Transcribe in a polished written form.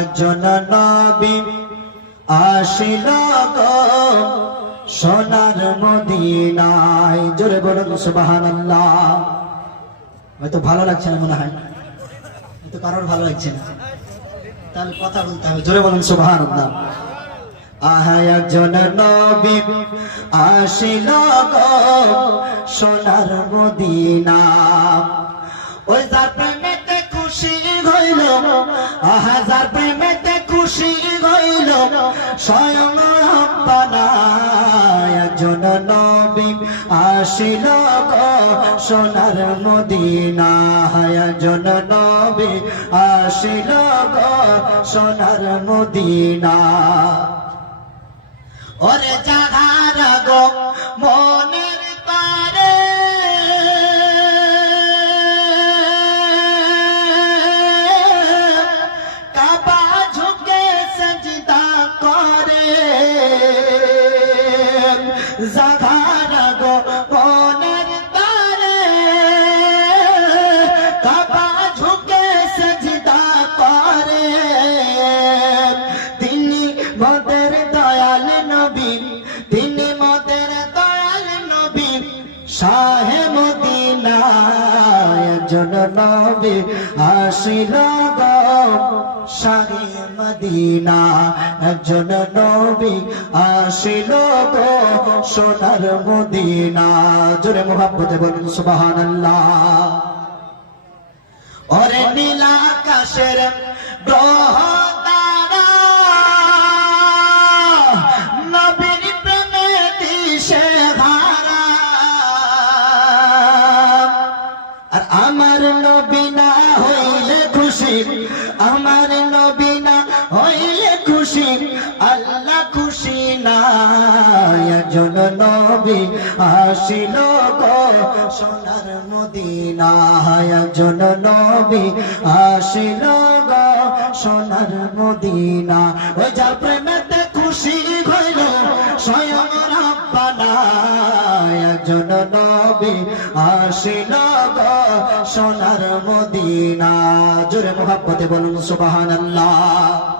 একজন নবী আসিল গো সোনার মদিনায়। জোরে বলুন সুবহানাল্লাহ। হয়তো ভালো লাগছে না মনে হয়, হয়তো কারোর ভালো লাগছে না, তাহলে কথা বলতে হবে। জোরে বলুন সুবহানাল্লাহ। একজন নবী আসিল গো সোনার মদিনা, ওই যার প্রেমেতে খুশি হইল, যার প্রেমেতে খুশি হইল স্বয়ং রব্বানা। একজন নবী আসিল গো সোনার মদিনা, একজন নবী আসিল গো সোনার মদিনা। ওরে যাহার গো মনের তারে কাবা ঝুঁকে সেজদা করে, যাহার গো মনের তারে কাবা ঝুঁকে সেজদা করে, তিনি মোদের দয়াল নবী, তিনি মোদের দয়াল নবী শাহে মদিনা। একজন নবী আসিল গো শাহে মদিনা, একজন নবী আসিল গো সোনার মদিনা। জোরে মোহাব্বতে বলুন সুবহানাল্লাহ। ওরে নীল আকাশের গ্রহ তারা নবীর প্রেমে দিশে হারা, আর আমার নবী না হইলে খুশি, আমার নবী না হইলে খুশি আল্লাহ খুশি না। একজন নবী আসিল গো সোনার মদিনা, একজন নবী আসিল গো সোনার মদিনা। ওই যার প্রেমেতে খুশি হইল স্বয়ং রব্বানা। একজন নবী আসিল গো সোনার মদিনা। জোরে মোহাব্বতে বলুন সুবহানাল্লাহ।